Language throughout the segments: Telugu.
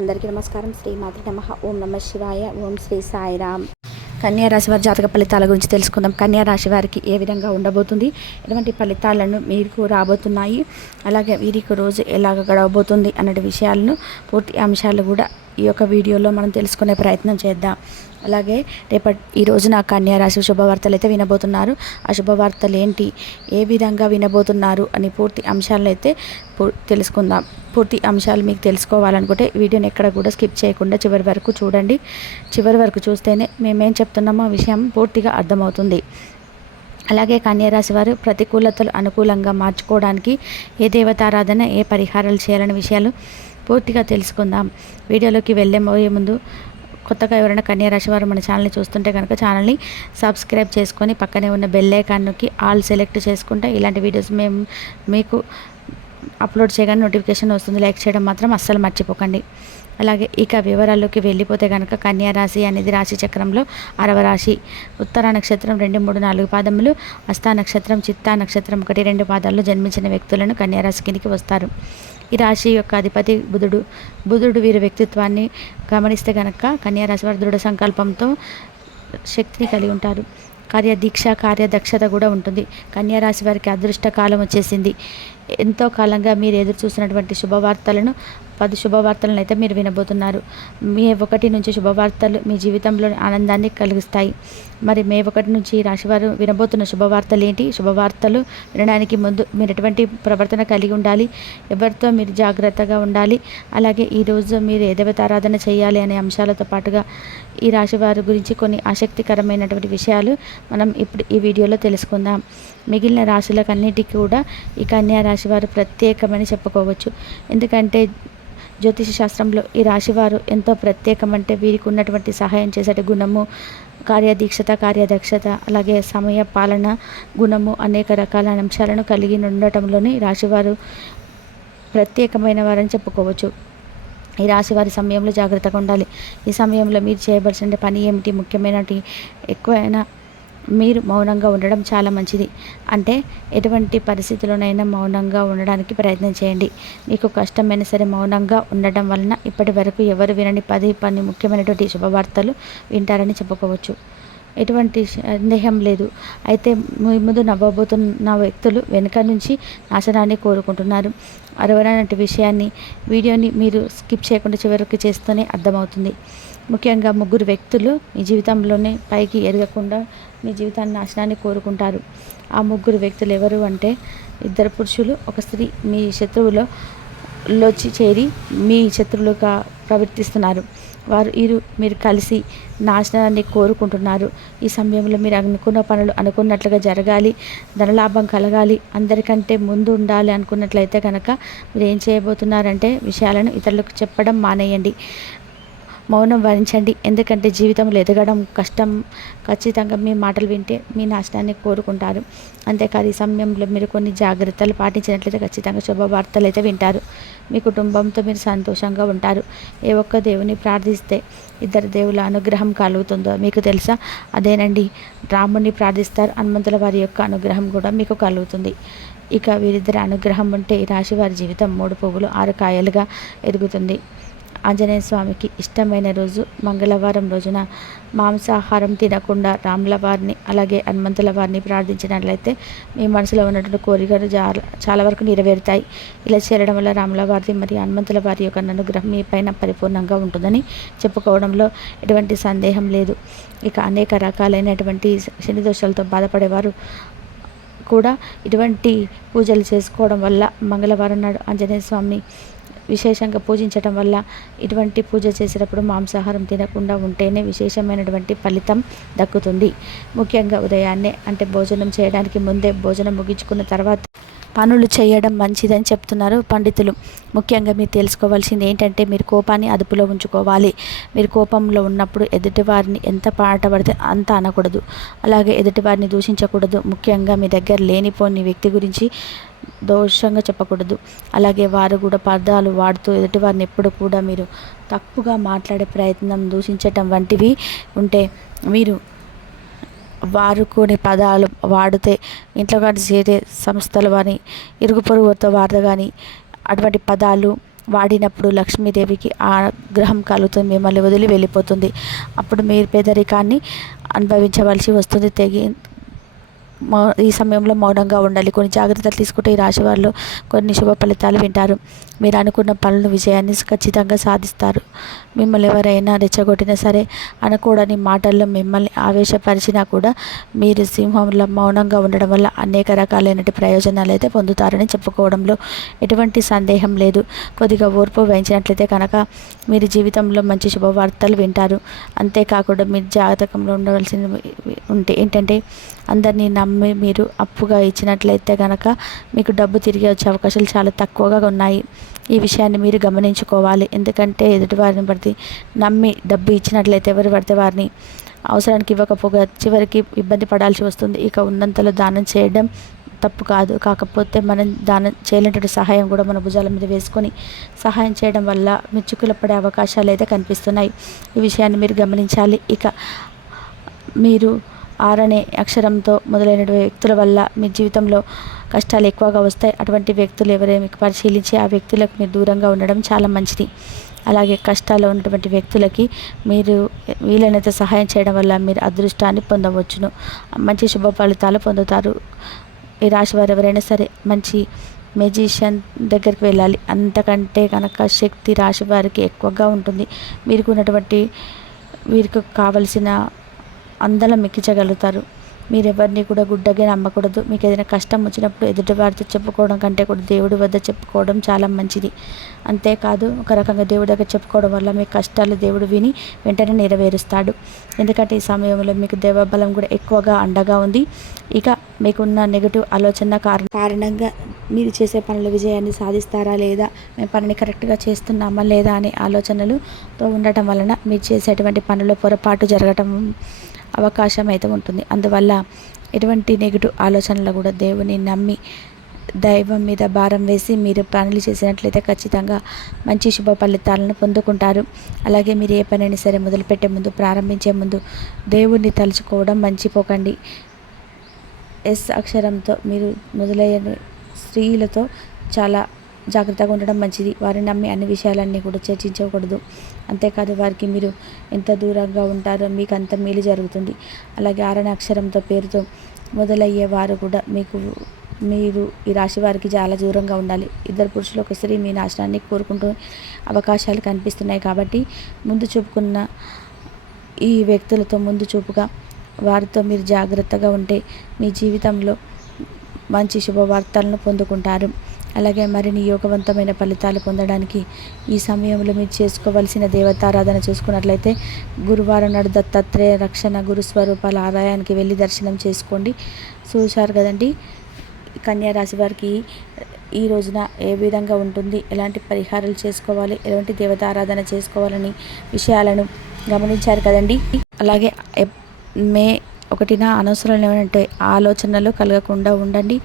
అందరికీ నమస్కారం. శ్రీమాత్రే నమః. ఓం నమ శివాయ. ఓం శ్రీ సాయిరామ్. కన్యా రాశి వారి జాతక ఫలితాల గురించి తెలుసుకుందాం. కన్యా రాశి వారికి ఏ విధంగా ఉండబోతుంది, ఎటువంటి ఫలితాలను మీకు రాబోతున్నాయి, అలాగే వీరికి రోజు ఎలాగ గడవబోతుంది అన్నటి విషయాలను, పూర్తి అంశాలు కూడా ఈ యొక్క వీడియోలో మనం తెలుసుకునే ప్రయత్నం చేద్దాం. అలాగే ఈ రోజున కన్యా రాశి శుభవార్తలు అయితే వినబోతున్నారు. ఆ శుభవార్తలు ఏంటి, ఏ విధంగా వినబోతున్నారు అని పూర్తి అంశాలను అయితే తెలుసుకుందాం. పూర్తి అంశాలు మీకు తెలుసుకోవాలనుకుంటే వీడియోని ఎక్కడ కూడా స్కిప్ చేయకుండా చివరి వరకు చూడండి. చివరి వరకు చూస్తేనే మేమేం చెప్తున్నామో ఆ విషయం పూర్తిగా అర్థమవుతుంది. అలాగే కన్యారాశి వారు ప్రతికూలతలు అనుకూలంగా మార్చుకోవడానికి ఏ దేవతారాధన, ఏ పరిహారాలు చేయాలనే విషయాలు పూర్తిగా తెలుసుకుందాం. వీడియోలోకి వెళ్ళే ముందు కొత్తగా ఎవరైనా కన్యారాశి వారు మన ఛానల్ని చూస్తుంటే కనుక ఛానల్ని సబ్స్క్రైబ్ చేసుకొని పక్కనే ఉన్న బెల్ ఐకాన్ నొక్కి ఆల్ సెలెక్ట్ చేసుకుంటే ఇలాంటి వీడియోస్ మేము మీకు అప్లోడ్ చేయగానే నోటిఫికేషన్ వస్తుంది. లైక్ చేయడం మాత్రం అస్సలు మర్చిపోకండి. అలాగే ఇక వివరాల్లోకి వెళ్ళిపోతే కనుక కన్యా రాశి అనేది రాశి చక్రంలో 6వ రాశి. ఉత్తర నక్షత్రం 2, 3, 4 పాదములు, హస్త నక్షత్రం, చిత్తా నక్షత్రం 1, 2 పాదాల్లో జన్మించిన వ్యక్తులను కన్యా రాశి కిందికి వస్తారు. ఈ రాశి యొక్క అధిపతి బుధుడు వీరి వ్యక్తిత్వాన్ని గమనిస్తే కనుక కన్యా రాశి వారు దృఢ సంకల్పంతో శక్తిని కలిగి ఉంటారు. కార్యదీక్ష, కార్యదక్షత కూడా ఉంటుంది. కన్యా రాశి వారికి అదృష్ట కాలం వచ్చేసింది. ఎంతో కాలంగా మీరు ఎదురు చూసినటువంటి శుభవార్తలను 10 శుభవార్తలను అయితే మీరు వినబోతున్నారు. మే 1 నుంచి శుభవార్తలు మీ జీవితంలో ఆనందాన్ని కలిగిస్తాయి. మరి మే 1 నుంచి రాశివారు వినబోతున్న శుభవార్తలు ఏంటి, శుభవార్తలు వినడానికి ముందు మీరు ఎటువంటి ప్రవర్తన కలిగి ఉండాలి, ఎవరితో మీరు జాగ్రత్తగా ఉండాలి, అలాగే ఈరోజు మీరు ఏ దేవతారాధన చేయాలి అనే అంశాలతో పాటుగా ఈ రాశివారి గురించి కొన్ని ఆసక్తికరమైనటువంటి విషయాలు మనం ఇప్పుడు ఈ వీడియోలో తెలుసుకుందాం. మిగిలిన రాశులకన్నిటికీ కూడా ఈ కన్యా రాశి వారు ప్రత్యేకమని చెప్పుకోవచ్చు. ఎందుకంటే జ్యోతిష శాస్త్రంలో ఈ రాశివారు ఎంతో ప్రత్యేకమంటే వీరికి ఉన్నటువంటి సహాయం చేసే గుణము, కార్యదీక్షత, కార్యదక్షత, అలాగే సమయ పాలన గుణము, అనేక రకాల అంశాలను కలిగి ఉండటంలోనే రాశివారు ప్రత్యేకమైన వారని చెప్పుకోవచ్చు. ఈ రాశి వారి సమయంలో జాగ్రత్తగా ఉండాలి. ఈ సమయంలో మీరు చేయవలసిన పని ఏమిటి, ముఖ్యమైనటి ఎక్కువైనా మీరు మౌనంగా ఉండడం చాలా మంచిది. అంటే ఎటువంటి పరిస్థితుల్లోనైనా మౌనంగా ఉండడానికి ప్రయత్నం చేయండి. మీకు కష్టమైనా సరే మౌనంగా ఉండడం వలన ఇప్పటి వరకు ఎవరు వినని 10 ముఖ్యమైనటువంటి శుభవార్తలు వింటారని చెప్పుకోవచ్చు. ఎటువంటి సందేహం లేదు. అయితే ముందు నవ్వబోతున్న వ్యక్తులు వెనుక నుంచి నాశనాన్ని కోరుకుంటున్నారు. అరవనటి విషయాన్ని వీడియోని మీరు స్కిప్ చేయకుండా చివరికి చేస్తూనే అర్థమవుతుంది. ముఖ్యంగా 3 వ్యక్తులు మీ జీవితంలోనే పైకి ఎదగకుండా మీ జీవితాన్ని నాశనాన్ని కోరుకుంటారు. ఆ 3 వ్యక్తులు ఎవరు అంటే 2 పురుషులు, 1 స్త్రీ మీ శత్రువులోకి చేరి మీ శత్రువులుగా ప్రవర్తిస్తున్నారు. మీరు కలిసి నాశనాన్ని కోరుకుంటున్నారు. ఈ సమయంలో మీరు అనుకున్న పనులు అనుకున్నట్లుగా జరగాలి, ధనలాభం కలగాలి, అందరికంటే ముందు ఉండాలి అనుకున్నట్లయితే కనుక మీరు ఏం చేయబోతున్నారంటే విషయాలను ఇతరులకు చెప్పడం మానేయండి. మౌనం వహించండి. ఎందుకంటే జీవితంలో ఎదగడం కష్టం. ఖచ్చితంగా మీ మాటలు వింటే మీ నాశనాన్ని కోరుకుంటారు. అంతేకాదు ఈ సమయంలో మీరు కొన్ని జాగ్రత్తలు పాటించినట్లయితే ఖచ్చితంగా శుభవార్తలు అయితే వింటారు. మీ కుటుంబంతో మీరు సంతోషంగా ఉంటారు. ఏ ఒక్క దేవుని ప్రార్థిస్తే 2 దేవుల అనుగ్రహం కలుగుతుందో మీకు తెలుసా? అదేనండి, రాముని ప్రార్థిస్తారు, హనుమంతుల వారి యొక్క అనుగ్రహం కూడా మీకు కలుగుతుంది. ఇక వీరిద్దరి అనుగ్రహం ఉంటే ఈ రాశి వారి జీవితం 3 పువ్వులు 6 కాయలుగా ఎదుగుతుంది. ఆంజనేయ స్వామికి ఇష్టమైన రోజు మంగళవారం రోజున మాంసాహారం తినకుండా రాముల వారిని అలాగే హనుమంతుల వారిని ప్రార్థించినట్లయితే మీ మనసులో ఉన్నటువంటి కోరికలు చాలా వరకు నెరవేరుతాయి. ఇలా చేయడం వల్ల రాముల వారిది మరియు హనుమంతుల వారి యొక్క అనుగ్రహం మీ పైన పరిపూర్ణంగా ఉంటుందని చెప్పుకోవడంలో ఎటువంటి సందేహం లేదు. ఇక అనేక రకాలైనటువంటి శని దోషాలతో బాధపడేవారు కూడా ఇటువంటి పూజలు చేసుకోవడం వల్ల, మంగళవారం నాడు ఆంజనేయ స్వామిని విశేషంగా పూజించడం వల్ల, ఇటువంటి పూజ చేసేటప్పుడు మాంసాహారం తినకుండా ఉంటేనే విశేషమైనటువంటి ఫలితం దక్కుతుంది. ముఖ్యంగా ఉదయాన్నే అంటే భోజనం చేయడానికి ముందే, భోజనం ముగించుకున్న తర్వాత పనులు చేయడం మంచిదని చెప్తున్నారు పండితులు. ముఖ్యంగా మీరు తెలుసుకోవాల్సింది ఏంటంటే మీరు కోపాన్ని అదుపులో ఉంచుకోవాలి. మీరు కోపంలో ఉన్నప్పుడు ఎదుటివారిని ఎంత పాట పడితే అంత అనకూడదు, అలాగే ఎదుటివారిని దూషించకూడదు. ముఖ్యంగా మీ దగ్గర లేనిపోని వ్యక్తి గురించి దోషంగా చెప్పకూడదు. అలాగే వారు కూడా పదాలు వాడుతూ ఎదుటివారిని ఎప్పుడు కూడా మీరు తప్పుగా మాట్లాడే ప్రయత్నం, దూషించటం వంటివి ఉంటే మీరు వారు కొన్ని పదాలు వాడితే ఇంట్లో కానీ చేరే సంస్థలు కానీ ఇరుగు పొరుగుతో వారితో కానీ అటువంటి పదాలు వాడినప్పుడు లక్ష్మీదేవికి ఆగ్రహం కలుగుతుంది, మిమ్మల్ని వదిలి వెళ్ళిపోతుంది. అప్పుడు మీరు పేదరికాన్ని అనుభవించవలసి వస్తుంది. ఈ సమయంలో మౌనంగా ఉండాలి. కొన్ని జాగ్రత్తలు తీసుకుంటే ఈ రాశి వారిలో కొన్ని శుభ ఫలితాలు వింటారు. మీరు అనుకున్న పనులు విజయాన్ని ఖచ్చితంగా సాధిస్తారు. మిమ్మల్ని ఎవరైనా రెచ్చగొట్టినా సరే, అనకూడని మాటల్లో మిమ్మల్ని ఆవేశపరిచినా కూడా మీరు సింహంలో మౌనంగా ఉండడం వల్ల అనేక రకాలైన ప్రయోజనాలు అయితే పొందుతారని చెప్పుకోవడంలో ఎటువంటి సందేహం లేదు. కొద్దిగా ఓర్పు వహించినట్లయితే కనుక మీరు జీవితంలో మంచి శుభవార్తలు వింటారు. అంతేకాకుండా మీరు జాతకంలో ఉండవలసింది ఏంటంటే, అందరినీ నమ్మి మీరు అప్పుగా ఇచ్చినట్లయితే కనుక మీకు డబ్బు తిరిగి వచ్చే అవకాశాలు చాలా తక్కువగా ఉన్నాయి. ఈ విషయాన్ని మీరు గమనించుకోవాలి. ఎందుకంటే ఎదుటివారిని బట్టి నమ్మి డబ్బు ఇచ్చినట్లయితే ఎవరు పడితే వారిని అవసరానికి ఇవ్వకపోగా చివరికి ఇబ్బంది పడాల్సి వస్తుంది. ఇక ఉన్నంతలో దానం చేయడం తప్పు కాదు. కాకపోతే మనం దానం చేయలేనటువంటి సహాయం కూడా మన భుజాల మీద వేసుకొని సహాయం చేయడం వల్ల మెచ్చుకులు పడే అవకాశాలు అయితే కనిపిస్తున్నాయి. ఈ విషయాన్ని మీరు గమనించాలి. ఇక మీరు ఆరనే అక్షరంతో మొదలైన వ్యక్తుల వల్ల మీ జీవితంలో కష్టాలు ఎక్కువగా వస్తాయి. అటువంటి వ్యక్తులు ఎవరైనా మీకు పరిశీలించి ఆ వ్యక్తులకు మీరు దూరంగా ఉండడం చాలా మంచిది. అలాగే కష్టాల్లో ఉన్నటువంటి వ్యక్తులకి మీరు వీలైనంత సహాయం చేయడం వల్ల మీరు అదృష్టాన్ని పొందవచ్చును. మంచి శుభ ఫలితాలు పొందుతారు. ఈ రాశి వారు ఎవరైనా సరే మంచి మెజిషియన్ దగ్గరికి వెళ్ళాలి. అంతకంటే కనుక శక్తి రాశి వారికి ఎక్కువగా ఉంటుంది. వీరికి కావలసిన అందలం ఎక్కించగలుగుతారు. మీరు ఎవరిని కూడా గుడ్డగా నమ్మకూడదు. మీకు ఏదైనా కష్టం వచ్చినప్పుడు ఎదుటివారితో చెప్పుకోవడం కంటే కూడా దేవుడి వద్ద చెప్పుకోవడం చాలా మంచిది. అంతేకాదు, ఒక రకంగా దేవుడి దగ్గర చెప్పుకోవడం వల్ల మీ కష్టాలు దేవుడు విని వెంటనే నెరవేరుస్తాడు. ఎందుకంటే ఈ సమయంలో మీకు దైవబలం కూడా ఎక్కువగా అండగా ఉంది. ఇక మీకున్న నెగటివ్ ఆలోచన కారణంగా మీరు చేసే పనుల విజయాన్ని సాధిస్తారా లేదా, మేము పనిని కరెక్ట్గా చేస్తున్నామా లేదా అనే ఆలోచనలతో ఉండటం వలన మీరు చేసేటువంటి పనుల్లో పొరపాటు జరగటం అవకాశం అయితే ఉంటుంది. అందువల్ల ఎటువంటి నెగిటివ్ ఆలోచనలు కూడా దేవుని నమ్మి దైవం మీద భారం వేసి మీరు పనులు చేసినట్లయితే ఖచ్చితంగా మంచి శుభ ఫలితాలను పొందుకుంటారు. అలాగే మీరు ఏ పనైనా సరే మొదలుపెట్టే ముందు, ప్రారంభించే ముందు దేవుణ్ణి తలుచుకోవడం మర్చిపోకండి. ఎస్ అక్షరంతో మీరు మొదలయ్యే స్త్రీలతో చాలా జాగ్రత్తగా ఉండడం మంచిది. వారిని నమ్మి అన్ని విషయాలన్నీ కూడా చర్చించకూడదు. అంతేకాదు, వారికి మీరు ఎంత దూరంగా ఉంటారో మీకు అంత మేలు జరుగుతుంది. అలాగే ఆరణ అక్షరంతో పేరుతో మొదలయ్యే వారు కూడా మీరు ఈ రాశి వారికి చాలా దూరంగా ఉండాలి. ఇద్దరు పురుషులు ఒక స్త్రీ మీ నాశనాన్ని కోరుకుంటూ అవకాశాలు కనిపిస్తున్నాయి. కాబట్టి ముందు చూపుకున్న ఈ వ్యక్తులతో ముందు చూపుగా వారితో మీరు జాగ్రత్తగా ఉంటే మీ జీవితంలో మంచి శుభవార్తలను పొందుకుంటారు. అలాగే మరిన్ని యోగవంతమైన ఫలితాలు పొందడానికి ఈ సమయంలో మీరు చేసుకోవలసిన దేవతారాధన చూసుకున్నట్లయితే గురువారం నాడు దత్తాత్రేయ రక్షణ గురుస్వరూపాల ఆలయానికి వెళ్ళి దర్శనం చేసుకోండి. చూశారు కదండి, కన్యా రాశి వారికి ఈ రోజున ఏ విధంగా ఉంటుంది, ఎలాంటి పరిహారాలు చేసుకోవాలి, ఎలాంటి దేవతారాధన చేసుకోవాలని విషయాలను గమనించారు కదండి. అలాగే మే 1న అనవసరమైన ఆలోచనలు కలగకుండా ఉండండి.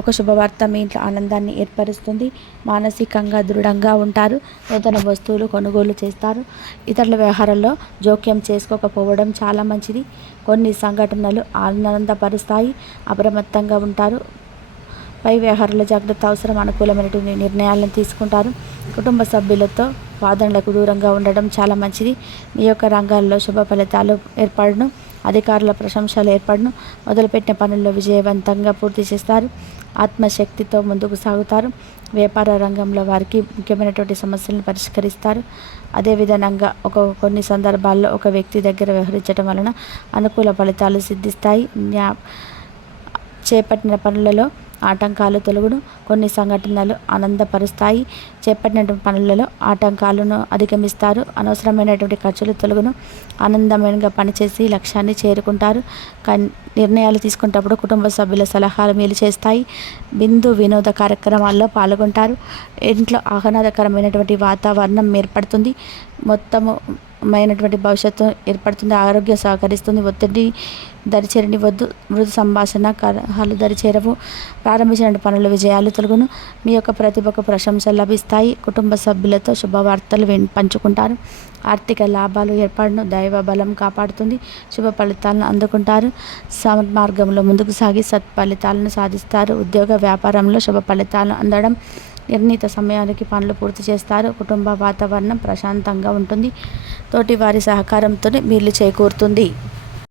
ఒక శుభవార్త మీ ఇంట్లో ఆనందాన్ని ఏర్పరుస్తుంది. మానసికంగా దృఢంగా ఉంటారు. నూతన వస్తువులు కొనుగోలు చేస్తారు. ఇతరుల వ్యవహారాల్లో జోక్యం చేసుకోకపోవడం చాలా మంచిది. కొన్ని సంఘటనలు ఆనందపరుస్తాయి. అప్రమత్తంగా ఉంటారు. పై వ్యవహారాల జాగ్రత్త అవసరం. అనుకూలమైనటువంటి నిర్ణయాలను తీసుకుంటారు. కుటుంబ సభ్యులతో వాదనలకు దూరంగా ఉండడం చాలా మంచిది. మీ యొక్క రంగాల్లో శుభ ఫలితాలు ఏర్పడను. అధికారుల ప్రశంసలు ఏర్పడను. మొదలుపెట్టిన పనుల్లో విజయవంతంగా పూర్తి చేస్తారు. ఆత్మశక్తితో ముందుకు సాగుతారు. వ్యాపార రంగంలో వారికి ముఖ్యమైనటువంటి సమస్యలను పరిష్కరిస్తారు. అదేవిధంగా కొన్ని సందర్భాల్లో ఒక వ్యక్తి దగ్గర వ్యవహరించడం వలన అనుకూల ఫలితాలు సిద్ధిస్తాయి. చేపట్టిన పనులలో ఆటంకాలు తొలగును. కొన్ని సంఘటనలు ఆనందపరుస్తాయి. చేపట్టిన పనులలో ఆటంకాలను అధిగమిస్తారు. అనవసరమైనటువంటి ఖర్చులు తొలగును. ఆనందమైనగా పనిచేసి లక్ష్యాన్ని చేరుకుంటారు. నిర్ణయాలు తీసుకునేటప్పుడు కుటుంబ సభ్యుల సలహాలు మేలు చేస్తాయి. వినోద కార్యక్రమాల్లో పాల్గొంటారు. ఇంట్లో ఆహ్లాదకరమైనటువంటి వాతావరణం ఏర్పడుతుంది. మైనటువంటి భవిష్యత్తు ఏర్పడుతుంది. ఆరోగ్యం సహకరిస్తుంది. ఒత్తిడి దరిచేరని వద్దు. మృదు సంభాషణ కలహాలు దరిచేరవు. ప్రారంభించిన పనుల విజయాలు తొలగును. మీ యొక్క ప్రతిభకు ప్రశంసలు లభిస్తాయి. కుటుంబ సభ్యులతో శుభవార్తలు పంచుకుంటారు. ఆర్థిక లాభాలు ఏర్పడను. దైవ బలం కాపాడుతుంది. శుభ ఫలితాలను అందుకుంటారు. మార్గంలో ముందుకు సాగి సత్ఫలితాలను సాధిస్తారు. ఉద్యోగ వ్యాపారంలో శుభ ఫలితాలను అందడం నిర్ణీత సమయానికి పనులు పూర్తి చేస్తారు. కుటుంబ వాతావరణం ప్రశాంతంగా ఉంటుంది. తోటి వారి సహకారంతో మేలు చేకూరుతుంది.